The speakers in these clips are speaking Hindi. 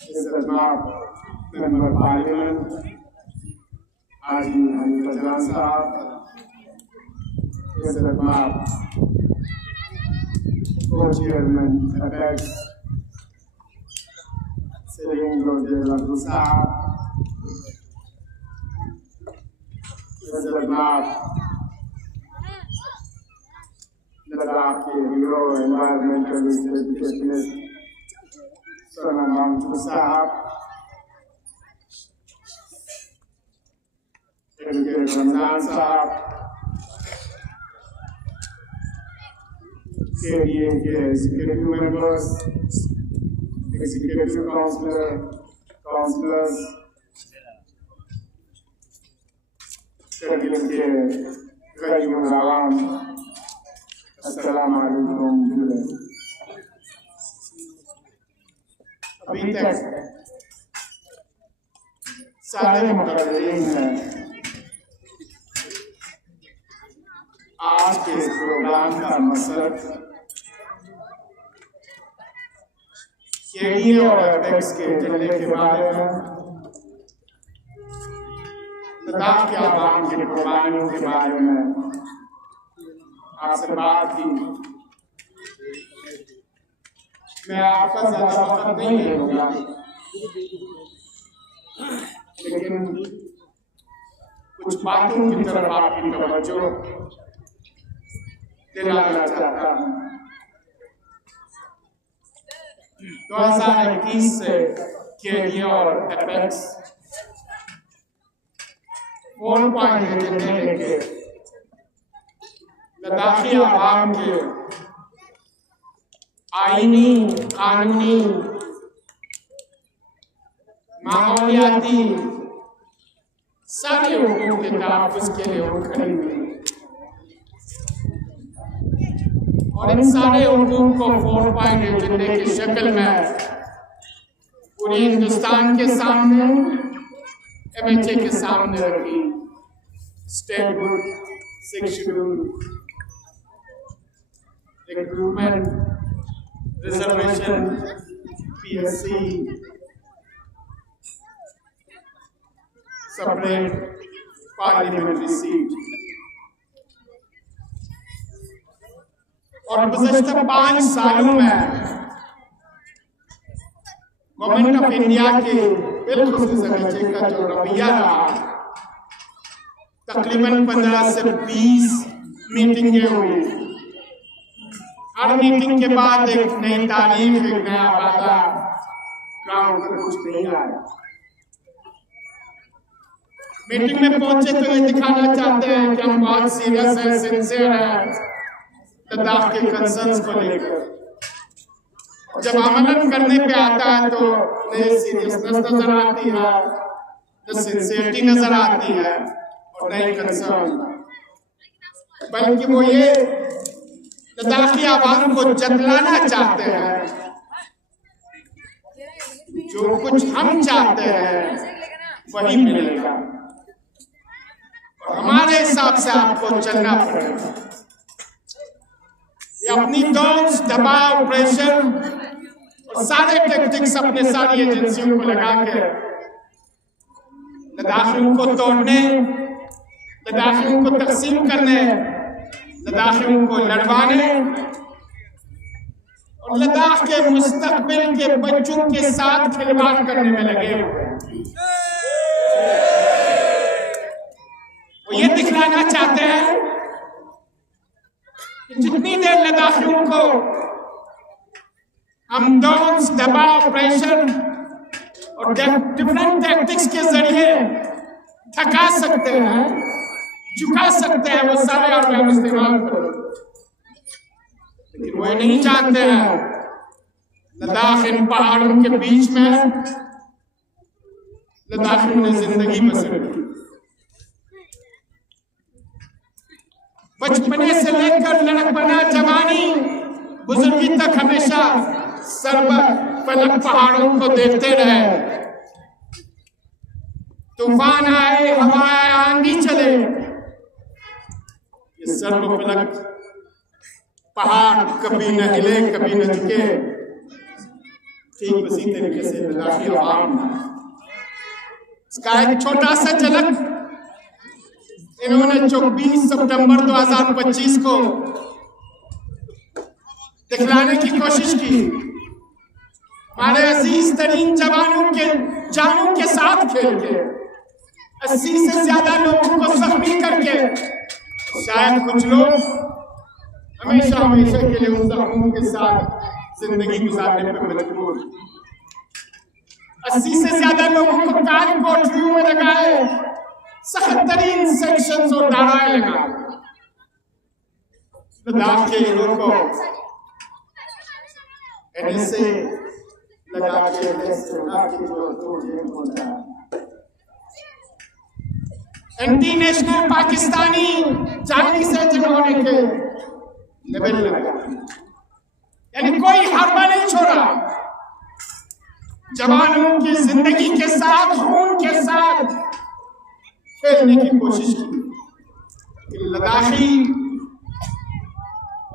इस्तेमाल मेंबर पार्लियामेंट हाजी हनीफा जान साहब, इस्तेमाल co-chairman अपेक्स Seringo Jelagu साहब, इस्तेमाल लद्दाख के bureau environmentalist educationist Sonam Manju साहब, रमजान साहब, KDA के executive members, executive councillors, KDA के गैर-मुनावाम, अस्सलाम वालेकुम। अभी तक सारे मुक़र्ररीन हैं आज के इस प्रोग्राम का मकसद KDA और अपेक्स के एजेंडे के बारे में, लद्दाख के आवाम की कुर्बानियों के बारे में आपसे बात की। मैं आपका ज़्यादा वक्त नहीं लूँगा, लेकिन कुछ बातों की तरफ आपकी तवज्जो दिलाना चाहता हूँ। 2021 से KDA और अपेक्स 4 पॉइंट एजेंडे लेके लद्दाखी आवाम के आईनी, कानूनी, माहौलियाती सारे हुकूक के तहफ़्फ़ुज़ के लिए खड़ी हुई और इन सारे हुकूक को 4 पॉइंट एजेंडे की शक्ल में पूरी हिंदुस्तान के सामने, MHA के सामने रखी। Statehood, 6th schedule, recruitment, reservation, PSC, separate parliamentary seat और गुज़श्ता 5 सालों में गवर्नमेंट ऑफ इंडिया के बिलखुसूस MHA का जो रवैया रहा, तकरीबन 15 से 20 मीटिंगें हुई। हर मीटिंग के बाद एक नई तारीख, एक नया वादा, ग्राउंड पर कुछ नहीं आया। मीटिंग में पहुंचे तो ये दिखाना चाहते हैं कि हम बहुत सीरियस हैं, सिंसियर हैं लद्दाख के कंसर्न्स को लेकर। जब अमलन करने पे आता है तो न सीरियसनेस नजर आती है, न सिंसियरिटी नजर आती है और न ही कंसर्न, बल्कि वो ये लद्दाखी आवाम को जतलाना चाहते हैं जो कुछ हम चाहते हैं वही मिलेगा और हमारे हिसाब से आपको चलना पड़ेगा। ये अपनी दोस्त, दबाव, प्रेशर और सारे टेक्टिक्स अपने सारी एजेंसियों को लगा के लद्दाखियों को तोड़ने, लद्दाखियों को तकसीम करने, लद्दाखियों को लड़वाने और लद्दाख के मुस्तकबिल के बच्चों के साथ खिलवाड़ करने में लगे हुए हैं। वो ये दिखलाना चाहते हैं कि जितनी देर लद्दाखियों को हम डॉन्स, दबाव, प्रेशर और डिफरेंट टैक्टिक्स के जरिए थका सकते हैं, झुका सकते हैं, वो सारे और हम इस्तेमाल करें, लेकिन वो नहीं चाहते हैं लद्दाख इन पहाड़ों के बीच में लद्दाखियों ने जिंदगी बसर की। बचपने से लेकर लड़कपना, जवानी, बुजुर्गी तक हमेशा सर्वपलक पहाड़ों को देखते रहे। तूफान आए, हवा सर्वफलक पहाड़ कभी न हिले कभी न झुके, ठीक उसी तरीके से लद्दाखी आवाम, इसका एक छोटा सा झलक इन्होंने 24 सितंबर 2025 को दिखलाने की कोशिश की। हमारे अजीज तरीन जवानों के जानों के साथ खेल के 80 से ज्यादा लोगों को जख्मी करके शायद कुछ लोग हमेशा हमेशा के लिए उन जख्मों के साथ जिंदगी गुजारने पर मजबूर। 80 से ज्यादा लोगों को कान कोठरियों में लगाए, सख्त तरीन सेक्शंस और धाराएं लगाए। लद्दाख के लोगों को NSA लगा के एंटी नेशनल पाकिस्तानी चाइनीज एजेंटों के लेवल लगा, यानी कोई हरबा नहीं छोड़ा। जवानों की जिंदगी के साथ, खून के साथ खेलने की कोशिश की। लद्दाखी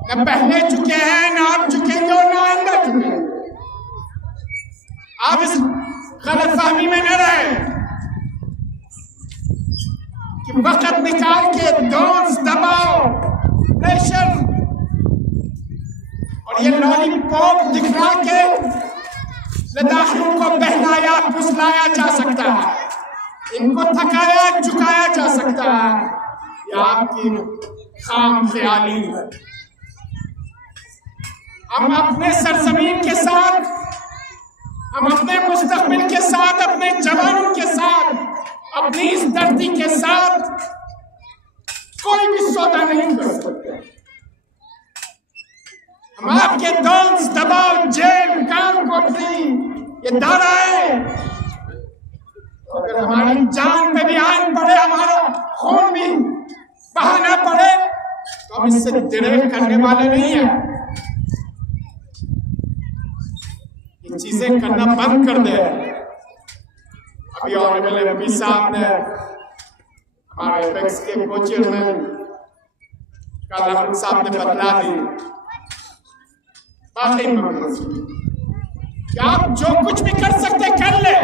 न पहले चुके हैं, न अब चुकेंगे और न आइंदा चुकेंगे। आप इस गलतफहमी में न रहे कि वक्त निकाल के डोज, दबाव, प्रेशर और ये लॉलीपॉप दिखला के लद्दाखियों को बहलाया फुसलाया जा सकता है, इनको थकाया झुकाया जा सकता है। ये आपकी खाम ख्याली है। हम अपने सरजमीन के साथ, हम अपने मुस्तकबिल के साथ, अपने जवानों के साथ, अपनी इस धरती के साथ कोई भी सौदा नहीं कर सकते। हम आपके डोज, दबाव, जेल, कान कोठरी, ये धाराएं अगर हमारी जान पे भी आन पड़े, हमारा खून भी बहाना पड़े, तो हम इससे डिरेल करने वाले नहीं है। ये चीजें करना बंद कर दे। अभी ऑनरेबल MP साहब ने हमारे एपेक्स के को चेयरमैन काला साहब ने बतला दी, बाकी कि आप जो कुछ भी कर सकते कर ले,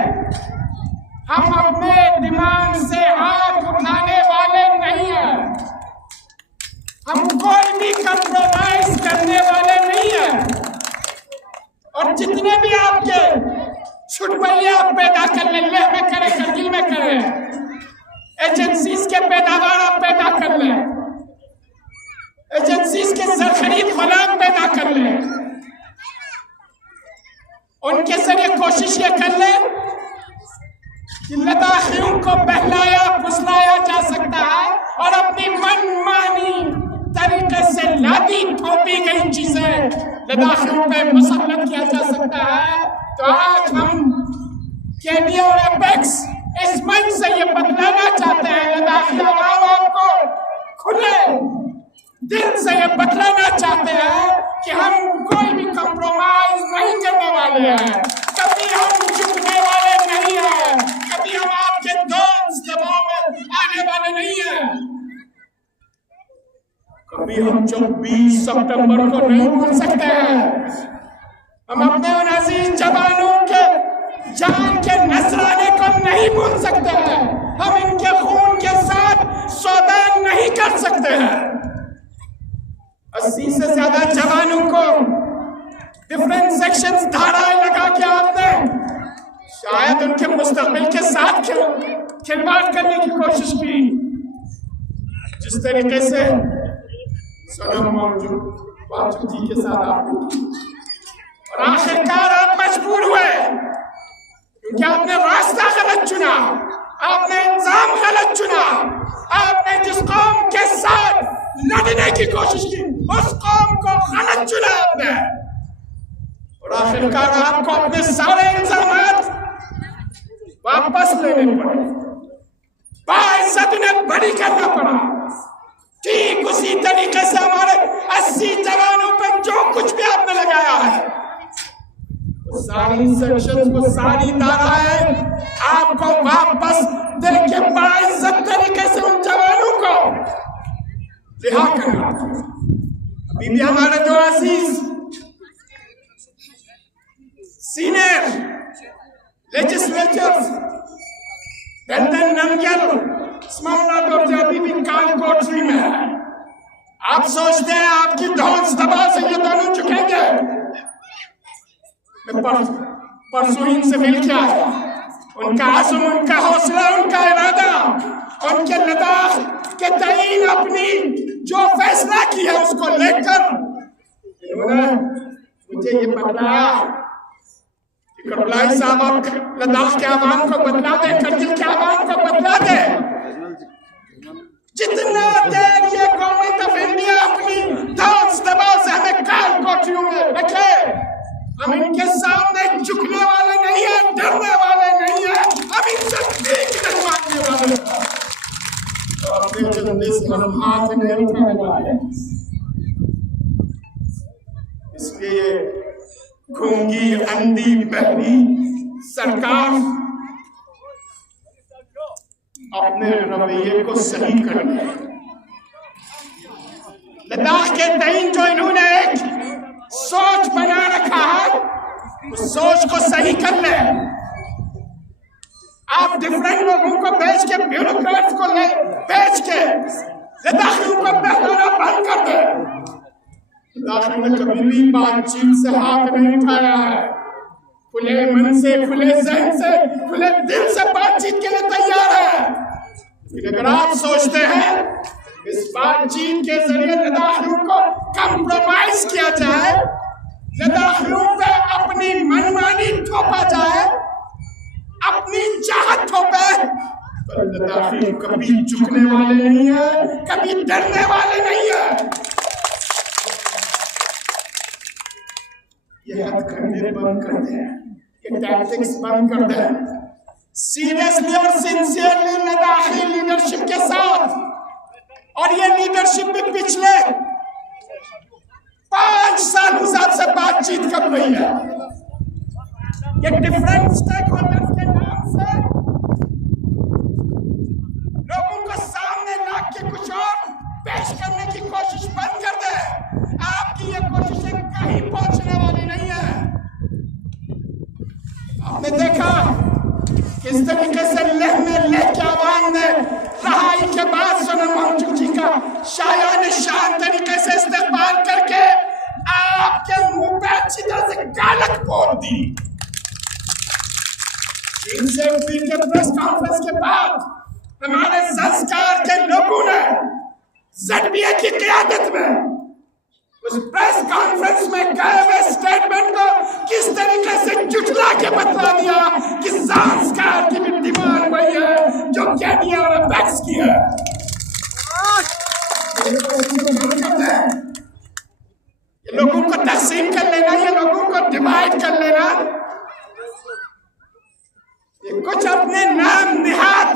हम अपने दिमाग से हाथ उठाने वाले नहीं हैं, हम कोई भी कंप्रोमाइज करने वाले नहीं हैं। और जितने भी आपके छुटपैया आप पैदा कर ले, लेह में करें, करगिल में करें, एजेंसीज के पैदावार आप पैदा कर ले, एजेंसीज के सरखरीद गुलाम पैदा कर ले, उनके जरिए कोशिश ये कर ले कि लद्दाखियों को बहलाया फुसलाया जा सकता है और अपनी मनमानी तरीके से लादी थोपी गई चीजें लद्दाखियों पे मुसल्लत किया जा सकता है। तो आज हम KDA और एपेक्स इस मंच से ये बतलाना चाहते हैं, लद्दाखी आवाम को खुले दिल से ये बतलाना चाहते हैं कि हम कोई भी कंप्रोमाइज नहीं करने वाले हैं, कभी हम झुकने वाले नहीं हैं, कभी हम आपके डोज दबाव में आने वाले नहीं हैं, कभी हम 24 सितंबर को नहीं भूल सकते हैं। हम अपने उन अजीज जवानों के जान के नजराने को नहीं भूल सकते हैं, हम इनके खून के साथ सौदा नहीं कर सकते हैं। 80 से ज्यादा जवानों को डिफरेंट सेक्शंस, धाराएं लगा के आपने शायद उनके मुस्तकबिल के साथ खिलवाड़ करने की कोशिश की, जिस तरीके से सनम मौजूद जी के साथ आपने की। और आखिरकार आप मजबूर हुए क्योंकि आपने रास्ता गलत चुना, आपने इंतजाम गलत चुना, आपने जिस कौम के साथ लड़ने की कोशिश की उस कौम को गलत चुना आपने। और आखिरकार आपको अपने सारे इंतजामात वापस लेने पड़े, बाइज्जत उन्हें बरी करना पड़ा। ठीक उसी तरीके से हमारे 80 जवानों पर जो कुछ भी आपने लगाया है, सारी सेक्शंस को, सारी धाराएं आपको वापस देके बाइज्जत तरीके से उन जवानों को रिहा करना। अभी भी हमारे जो अजीज सीनियर लेजिस्लेचर्स टंडन नमग्याल स्मरणा दोर्जे अभी भी काल कोठरी में है। आप सोचते हैं आपकी धौंस दबाव से ये दोनों झुकेंगे? मैं परसों इनसे मिल के आया। उनका आज़म, उनका हौसला, उनका इरादा, उनके लद्दाख के तईन अपनी जो फैसला किया उसको लेकर इन्होंने मुझे ये बताया कि करबलाई साहब आप लद्दाख के आवाम को बदला दे, करगिल के आवाम को बदला दे। जितना देर ये गवर्नमेंट ऑफ इंडिया अपनी धौंस दबाव से हमें काल कोठरियों में रखे, हम इनके सामने झुकने वाले नहीं है, डरने वाले नहीं है, हम इनसे भीख मांगने वाले हैं। और अपने जल्दी से हम हाथ नहीं उठाने वाले। इसलिए गूंगी अंधी बहरी सरकार अपने रवैये को सही करने, लद्दाख के तईन जो इन्होंने एक सोच बना रखा है उस सोच को सही कर ले। आप डिफरेंट लोगों को भेज के, ब्यूरोक्रेट्स को ले भेज के लद्दाखियों को बहलाना बंद कर दे। लद्दाखियों ने कभी भी बातचीत से हाथ नहीं उठाया है। खुले मन से, खुले जहन से, खुले दिल से बातचीत के लिए तैयार है। लेकिन अगर आप सोचते हैं इस बातचीत के जरिए लद्दाखियों को कंप्रोमाइज किया जाए, लद्दाखियों पे अपनी मनमानी थोपा जाए, अपनी चाहत थोपे, तो लद्दाखी कभी झुकने वाले नहीं है, कभी डरने वाले नहीं है। ये हथकंडे बंद कर दे, ये टैक्टिक्स बंद कर दे। सीरियसली और सिंसियरली लद्दाखी लीडरशिप के साथ, और ये लीडरशिप भी पिछले 5 सालों से आपसे बातचीत कर रही है। ये डिफरेंट स्टेक होल्डर्स के नाम से लोगों को सामने ला के कुछ और पेश करने की कोशिश बंद कर दे। आपकी ये कोशिशें कहीं पहुंचने वाली नहीं है। आपने देखा किस तरीके से लेह में लेह के आवाम ने रहाई के बाद सोनम वांगचुक जी का शायान शान तरीके से इस्तेमाल करके आपके मुंह पे अच्छी तरह से गालक बोल दी। इनसे के प्रेस कॉन्फ्रेंस के बाद हमारे संस्कार के लोगों ने ज़डबिया की क़यादत में उस प्रेस कॉन्फ्रेंस में कहे हुए स्टेटमेंट को किस तरीके से जुटला के बता दिया कि संस्कार की भी डिमांड वही है जो केनिया और अपेक्स की है। ये लोगों को तकसीम कर लेना, ये लोगों को डिवाइड कर लेना, ये कुछ अपने नाम निहाद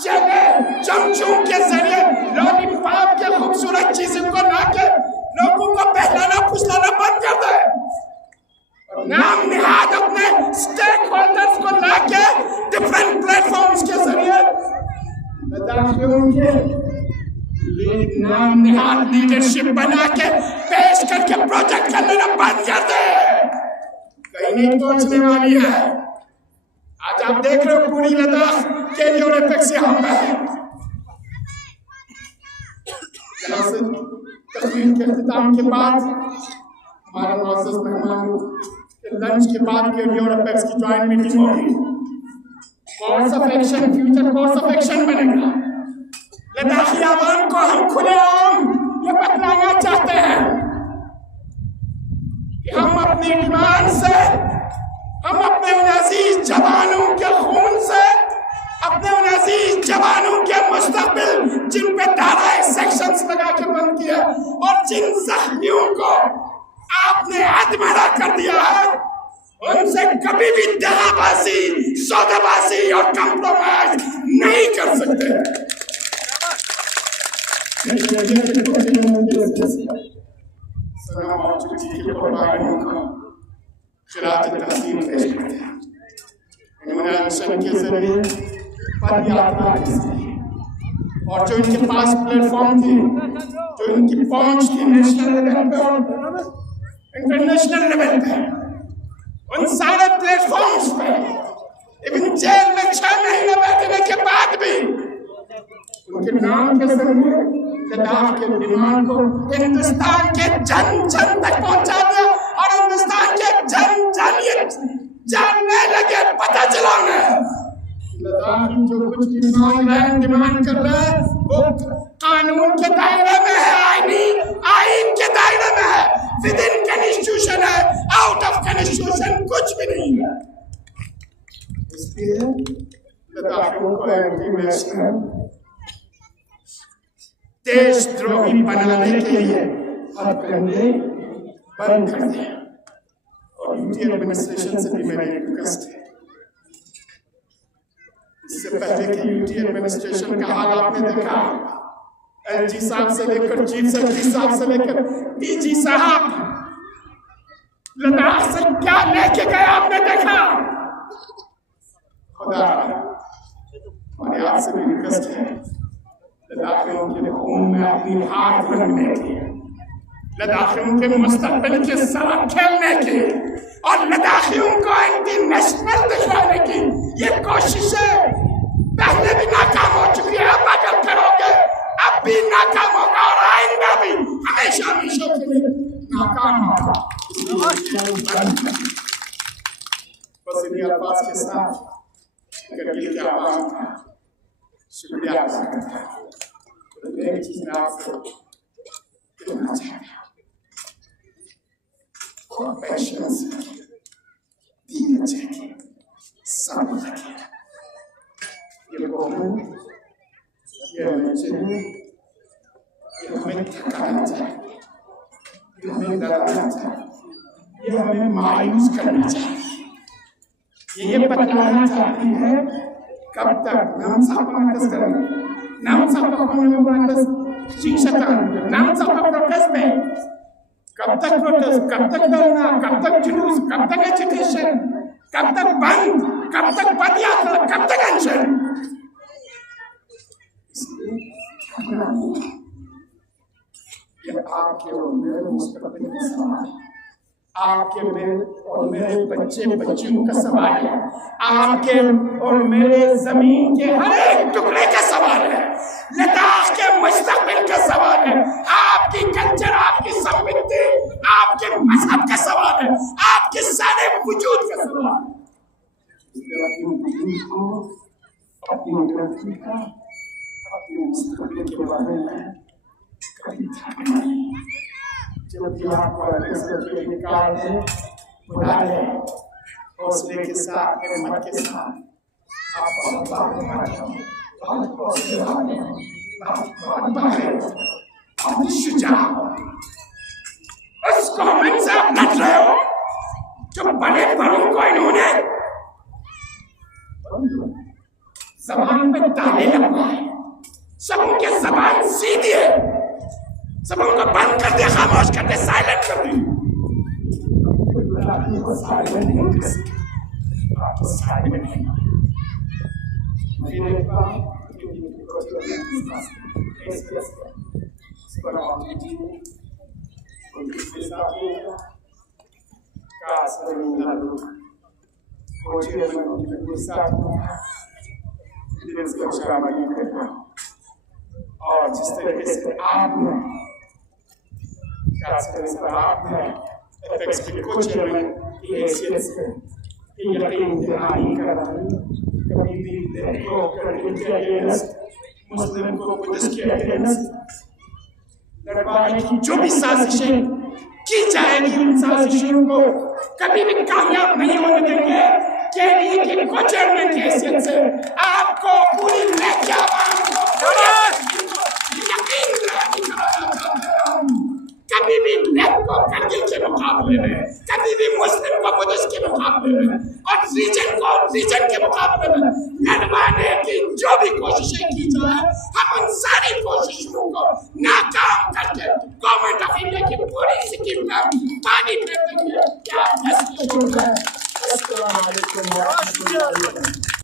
चले चमचों के जरिए लॉलीपॉप के खूबसूरत चीजों को लाके लोगों को बहलाना फुसलाना बंद कर दे। और नाम निहाद अपने स्टेक होल्डर्स को लाके डिफरेंट प्लेटफॉर्म्स के जरिए लद्दाखियों के नाम निहाद लीडरशिप बना के पेश करके प्रोजेक्ट कर लेना बंद कर दे। कहीं नहीं पहुंचने वाली है। आज आप देख रहे हो पूरी लद्दाख के लिए एपेक्स यहाँ पे है। यहाँ से तकरीर के इख्तिताम के बाद हमारे मुअज़्ज़ज़ मेहमान के लंच के बाद के लिए एपेक्स की ज्वाइंट मीटिंग होगी। Course of action, future course of action बनेगा। लद्दाखी आवाम को हम खुलेआम ये बतलाना चाहते हैं कि हम अपनी डिमांड से, हम अपने उन अजीज जवानों के खून से, अपने उन अजीज जवानों के मुस्तक़बिल जिन पे धाराएं सेक्शंस लगा के बंद किया और जिन जख्मियों को आपने अधमरा कर दिया है, उनसे कभी भी दगाबाजी, सौदाबाजी और कंप्रोमाइज नहीं कर सकते। सोनम वांगचुक जी के कुर्बानियों को खिरात तहसीन पेश करते हैं। इन्होंने अनशन के जरिए पद यात्रा की और जो इनके पास प्लेटफॉर्म थी, जो इनकी पहुंच थी नेशनल लेवल पे, इंटरनेशनल लेवल पे, उन सारे प्लेटफॉर्म्स पे, इवन जेल में 6 महीने बैठने के बाद भी उनके नाम के जरिए लद्दाख के डिमांड को हिंदुस्तान के जन जन तक पहुंचा दिया और हिंदुस्तान के जन जन ये जानने लगे, पता चला उन्हें लद्दाख जो कुछ डिमांड कर रहे हैं वो कानून के दायरे में है, आईन के दायरे में है, विद इन कॉन्स्टिट्यूशन है, आउट ऑफ कॉन्स्टिट्यूशन कुछ भी नहीं है। इसलिए लद्दाखियों को एंटी-नेशनल देशद्रोही बनाने के लिए हथकंडे बंद कर दिया। और यूटी एडमिनिस्ट्रेशन से भी मेरी रिक्वेस्ट है, इससे पहले कि यूटी एडमिनिस्ट्रेशन का हाल आपने देखा, एलजी साहब से लेकर चीफ सेक्रेटरी साहब से लेकर डीजी साहब लद्दाख से क्या लेके गए आपने देखा। खुदा और आपसे भी रिक्वेस्ट है, लद्दाखियों के खून में अपनी हाथ रखने की, लद्दाखियों के मुस्तकबिल के साथ खेलने की और लद्दाखियों को इंटरनेशनल दिखाने की ये कोशिशें पहले भी नाकाम हो चुकी है। अब अगर करोगे अब भी नाकाम होगा और आइंदा भी हमेशा हमेशा के लिए नाकाम होगा। बस इन्हीं अल्फाज के साथ करगिल के आवाम का शुक्रिया अदा करता हूं। एक चीज मैं आपसे कहना चाहता हूं, पेशेंस, धीरज रखिए, सब्र रखिए। ये गवर्नमेंट, ये हमें ये हमें थकाना चाहिए, ये हमें डराना चाहिए, ये हमें मायूस करना चाहिए, ये बतलाना चाहती है कब तक नाम साफ करेंगे, नाम साफ शिक्षक नाम साफ प्रोटेस्ट में, कब तक प्रोटेस्ट, कब तक धरना, कब तक जुलूस, कब तक एजुकेशन, कब तक बंद, कब तक पदयात्रा, कब तक अनशन। ये आपके और मेरे मुस्तकबिल का सवाल है, आपके मेरे और मेरे बच्चे बच्चियों का सवाल है, आपके और मेरे जमीन के हर एक टुकड़े का सवाल है, लद्दाख के मुस्तकबिल का सवाल है, आपकी कल्चर, आपकी संस्कृति, आपके मजहब का सवाल है, आपके सारे वजूद का सवाल है। अपनी मुस्तकबिल के बारे में कभी थकना नहीं। जब भी आपको अलग निकाल दे, बुला ले, हौसले के साथ, हिम्मत के साथ उस कमेंट से आप लड़ रहे हो जो बड़े बड़ों को इन्होंने जबान पे ताले लगवाए, सबों की जबान सीधी है, सबों को बंद कर दिया, खामोश कर दिया, साइलेंट कर दिया। और जिस तरीके से आपने एपेक्स के कोच चेयरमैन की हैसियत से यकीन दहानी कराई, कभी भी लड़कों के अगेंस्ट, मुस्लिम को बुद्धिस्ट के अगेंस्ट लड़वाने की जो भी साजिशें की जाएगी, उन साजिशों को कभी भी कामयाब नहीं होने देंगे। केडी के कोच चेयरमैन की हैसियत से आपको पूरी लेके कभी भी ब्लैक को करगिल के मुकाबले में, कभी भी मुस्लिम को बुद्धिस्ट के मुकाबले में और रीजन को रीजन के मुकाबले में लड़वाने की जो भी